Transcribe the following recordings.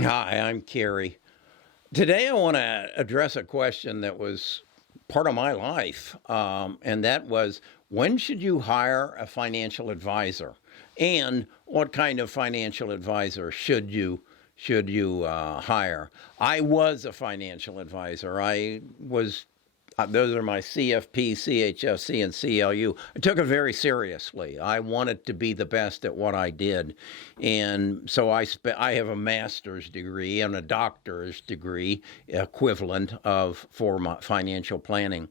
Hi, I'm Kerry. Today I want to address a question that was part of my life, and that was when should you hire a financial advisor, and what kind of financial advisor should you hire? I was a financial advisor. I was those are my CFP, CHFC, and CLU. I took it very seriously. I wanted to be the best at what I did. And so I have a master's degree and a doctor's degree equivalent for my financial planning.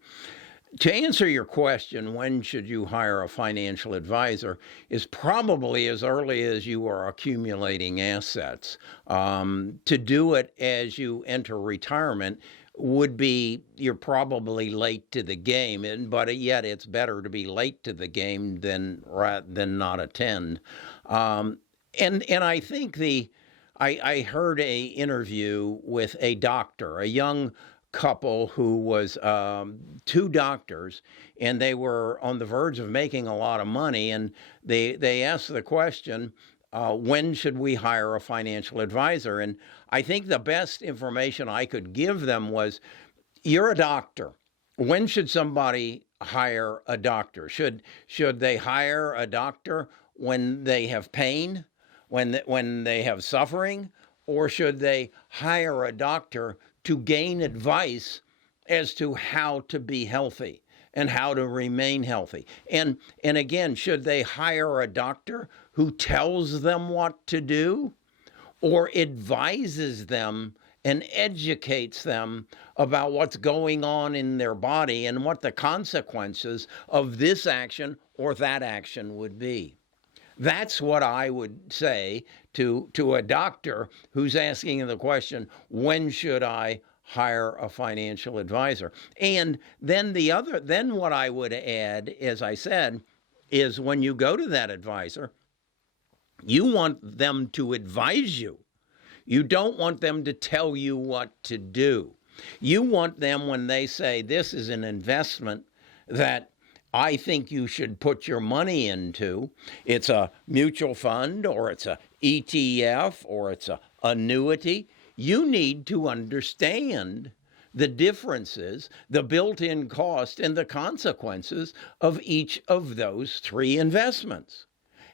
To answer your question, when should you hire a financial advisor, is probably as early as you are accumulating assets. To do it as you enter retirement would be you're probably late to the game, but yet it's better to be late to the game than not attend. And I think I heard a interview with a doctor, a young couple who was two doctors, and they were on the verge of making a lot of money, and they asked the question, when should we hire a financial advisor? And I think the best information I could give them was, you're a doctor. When should somebody hire a doctor? Should they hire a doctor when they have pain, when they have suffering, or should they hire a doctor to gain advice as to how to be healthy and how to remain healthy? And again, should they hire a doctor who tells them what to do or advises them and educates them about what's going on in their body and what the consequences of this action or that action would be? That's what I would say to a doctor who's asking the question, when should I hire a financial advisor? And then then what I would add, as I said, is when you go to that advisor, you want them to advise you. You don't want them to tell you what to do. You want them, when they say this is an investment that I think you should put your money into, it's a mutual fund or it's a ETF or it's a annuity, you need to understand the differences, the built-in cost, and the consequences of each of those three investments.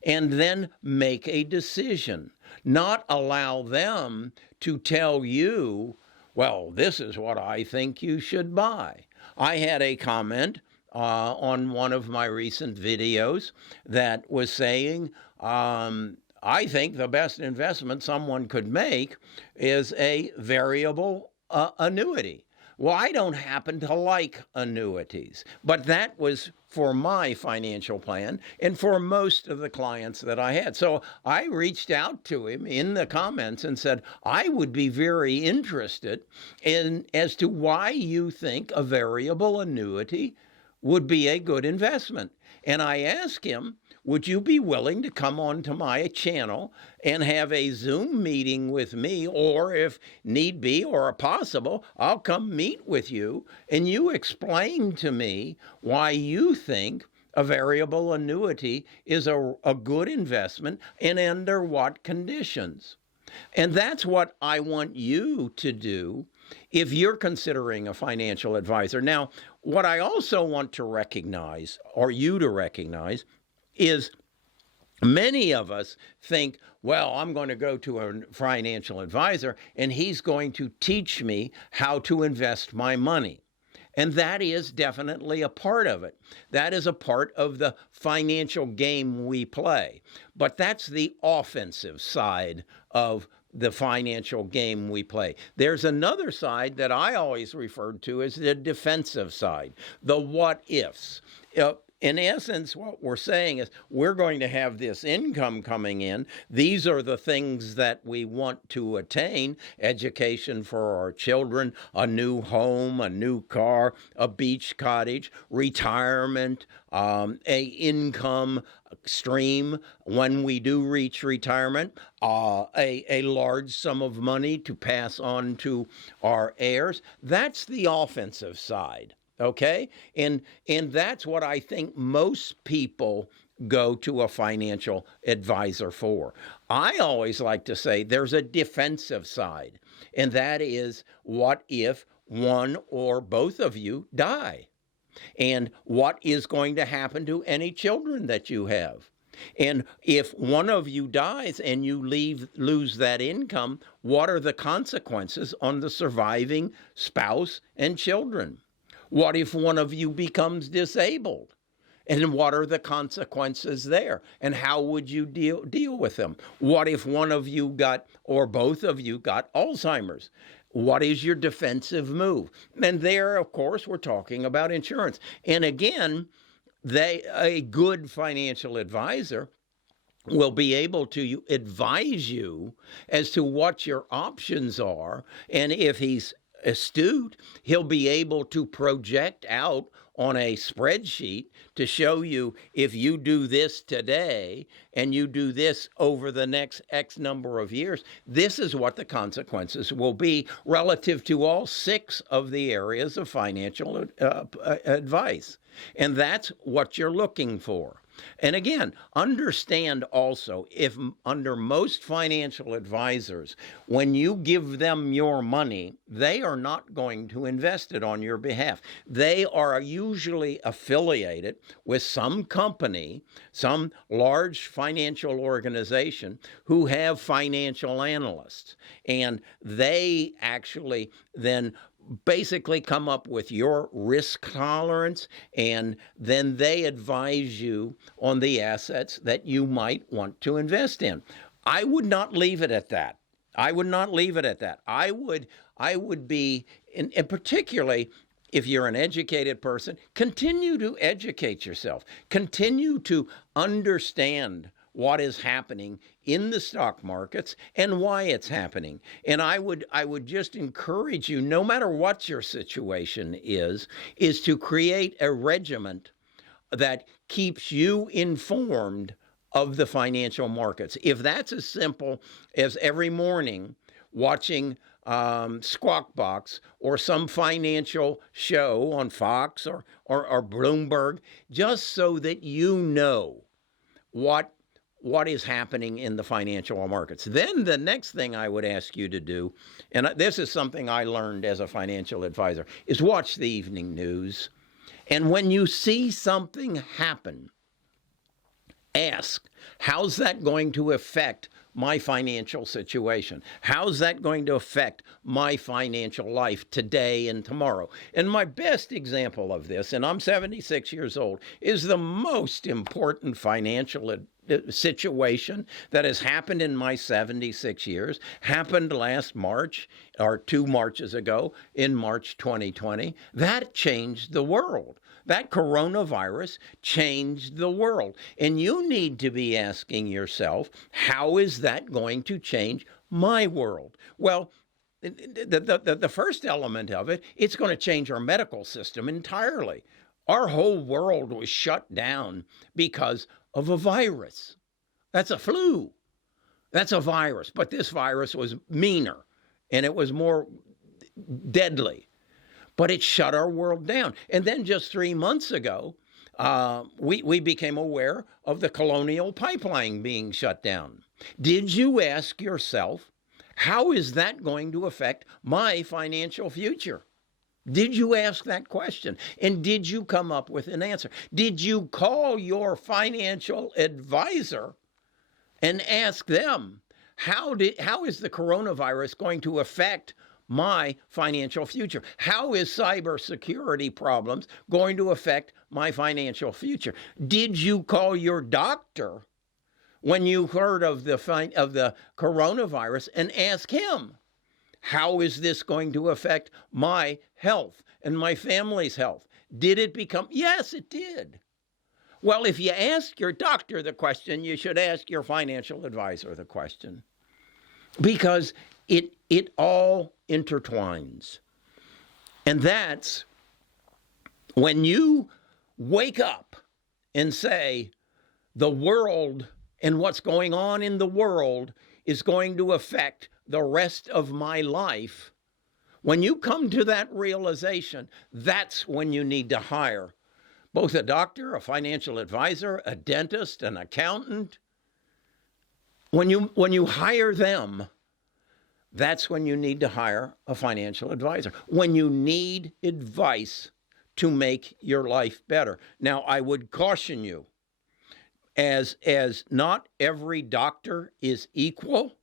And then make a decision, not allow them to tell you, well, this is what I think you should buy. I had a comment on one of my recent videos that was saying, I think the best investment someone could make is a variable annuity. Well, I don't happen to like annuities, but that was for my financial plan and for most of the clients that I had. So I reached out to him in the comments and said, I would be very interested in as to why you think a variable annuity would be a good investment. And I asked him, would you be willing to come onto my channel and have a Zoom meeting with me, or if need be or possible, I'll come meet with you and you explain to me why you think a variable annuity is a good investment and under what conditions. And that's what I want you to do if you're considering a financial advisor. Now, what I also want to recognize, or you to recognize, is many of us think, well, I'm going to go to a financial advisor and he's going to teach me how to invest my money. And that is definitely a part of it. That is a part of the financial game we play. But that's the offensive side of the financial game we play. There's another side that I always referred to as the defensive side, the what ifs. In essence, what we're saying is we're going to have this income coming in. These are the things that we want to attain: education for our children, a new home, a new car, a beach cottage, retirement, a income stream when we do reach retirement, a large sum of money to pass on to our heirs. That's the offensive side. Okay? And that's what I think most people go to a financial advisor for. I always like to say there's a defensive side, and that is, what if one or both of you die? And what is going to happen to any children that you have? And if one of you dies and you lose that income, what are the consequences on the surviving spouse and children? What if one of you becomes disabled? And what are the consequences there? And how would you deal with them? What if one of you got, or both of you got, Alzheimer's? What is your defensive move? And there, of course, we're talking about insurance. And again, a good financial advisor will be able to advise you as to what your options are. And if he's astute, he'll be able to project out on a spreadsheet to show you, if you do this today and you do this over the next X number of years, this is what the consequences will be relative to all 6 of the areas of financial advice. And that's what you're looking for. And again, understand also, if under most financial advisors, when you give them your money, they are not going to invest it on your behalf. They are usually affiliated with some company, some large financial organization who have financial analysts. And they actually then basically come up with your risk tolerance, and then they advise you on the assets that you might want to invest in. I would not leave it at that. I would be, and particularly if you're an educated person, continue to educate yourself. Continue to understand what is happening in the stock markets and why it's happening. And I would just encourage you, no matter what your situation is to create a regiment that keeps you informed of the financial markets. If that's as simple as every morning watching Squawk Box or some financial show on Fox or Bloomberg, just so that you know what is happening in the financial markets. Then the next thing I would ask you to do, and this is something I learned as a financial advisor, is watch the evening news. And when you see something happen, ask, how's that going to affect my financial situation? How's that going to affect my financial life today and tomorrow? And my best example of this, and I'm 76 years old, is the most important financial situation that has happened in my 76 years, happened last March, or 2 Marches ago, in March 2020. That changed the world. That coronavirus changed the world. And you need to be asking yourself, how is that going to change my world? Well, the first element of it, it's going to change our medical system entirely. Our whole world was shut down because of a virus. That's a flu. That's a virus. But this virus was meaner and it was more deadly. But it shut our world down. And then just 3 months ago, we became aware of the Colonial Pipeline being shut down. Did you ask yourself, how is that going to affect my financial future? Did you ask that question? And did you come up with an answer? Did you call your financial advisor and ask them, how is the coronavirus going to affect my financial future? How is cybersecurity problems going to affect my financial future? Did you call your doctor when you heard of the coronavirus and ask him, how is this going to affect my health and my family's health? Did it become? Yes, it did. Well, if you ask your doctor the question, you should ask your financial advisor the question, because it all intertwines. And that's when you wake up and say, the world and what's going on in the world is going to affect the rest of my life. When you come to that realization, that's when you need to hire both a doctor, a financial advisor, a dentist, an accountant. When you hire them, that's when you need to hire a financial advisor. When you need advice to make your life better. Now, I would caution you, as not every doctor is equal,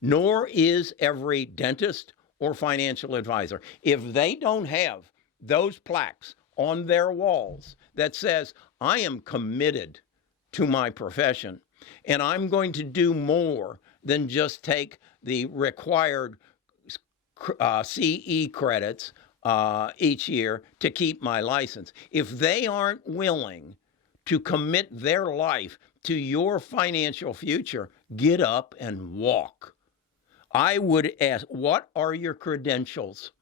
nor is every dentist or financial advisor. If they don't have those plaques on their walls that says, I am committed to my profession and I'm going to do more than just take the required CE credits each year to keep my license. If they aren't willing to commit their life to your financial future, get up and walk. I would ask, what are your credentials?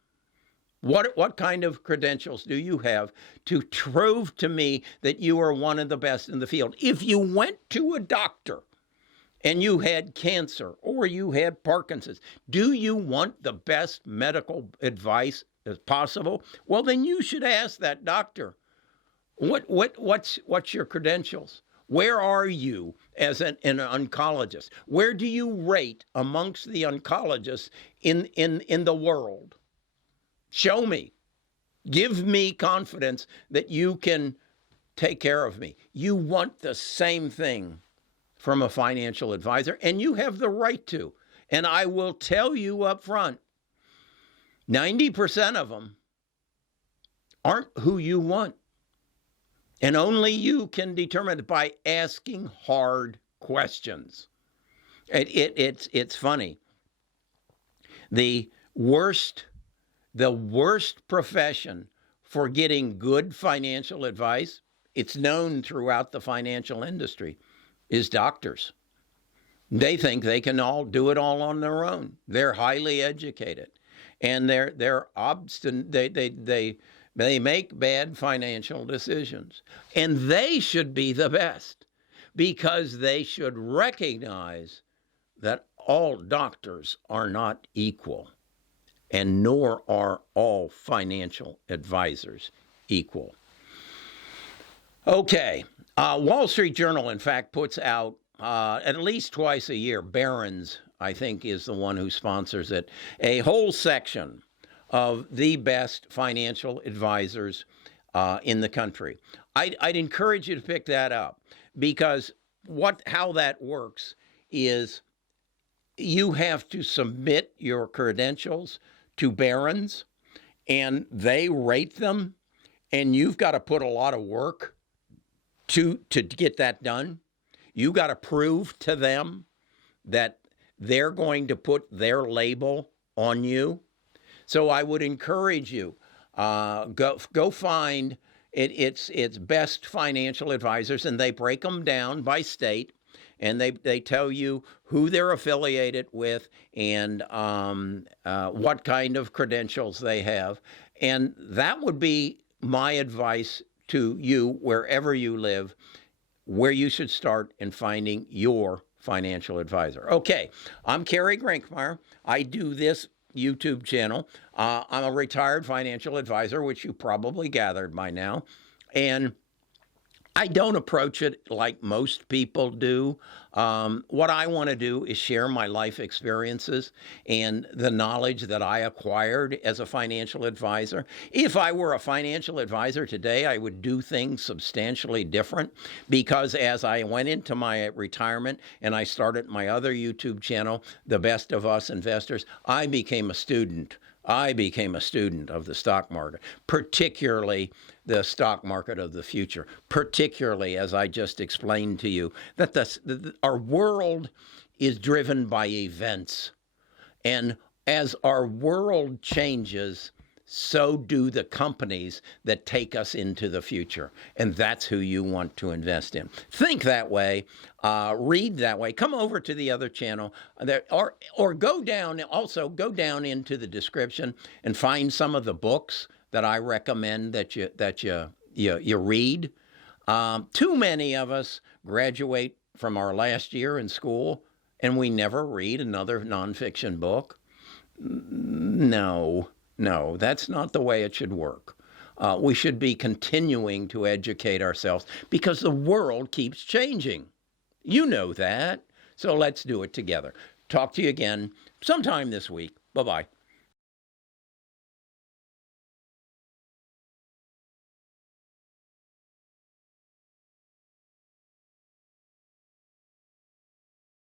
What kind of credentials do you have to prove to me that you are one of the best in the field? If you went to a doctor and you had cancer or you had Parkinson's, do you want the best medical advice as possible? Well, then you should ask that doctor, what's your credentials? Where are you as an oncologist? Where do you rate amongst the oncologists in the world? Show me. Give me confidence that you can take care of me. You want the same thing from a financial advisor, and you have the right to. And I will tell you up front, 90% of them aren't who you want. And only you can determine it by asking hard questions. It's funny. The worst profession for getting good financial advice, it's known throughout the financial industry, is doctors. They think they can all do it all on their own. They're highly educated, and they're obstinate. They make bad financial decisions, and they should be the best because they should recognize that all doctors are not equal, and nor are all financial advisors equal. Okay, Wall Street Journal, in fact, puts out at least twice a year, Barron's, I think, is the one who sponsors it, a whole section of the best financial advisors in the country. I'd encourage you to pick that up because how that works is you have to submit your credentials to Barron's, and they rate them, and you've got to put a lot of work to get that done. You got to prove to them that they're going to put their label on you. So I would encourage you, go find it's best financial advisors, and they break them down by state, and they tell you who they're affiliated with and what kind of credentials they have. And that would be my advice to you wherever you live, where you should start in finding your financial advisor. Okay, I'm Kerry Grinkmeyer. I do this YouTube channel. I'm a retired financial advisor, which you probably gathered by now. And I don't approach it like most people do. What I want to do is share my life experiences and the knowledge that I acquired as a financial advisor. If I were a financial advisor today, I would do things substantially different because as I went into my retirement and I started my other YouTube channel, The Best of Us Investors, I became a student. I became a student of the stock market, particularly the stock market of the future, particularly as I just explained to you, that our world is driven by events. And as our world changes, so do the companies that take us into the future. And that's who you want to invest in. Think that way, read that way, come over to the other channel, or go down into the description and find some of the books that I recommend that you read. Too many of us graduate from our last year in school and we never read another nonfiction book. No, that's not the way it should work. We should be continuing to educate ourselves because the world keeps changing. You know that. So let's do it together. Talk to you again sometime this week. Bye-bye.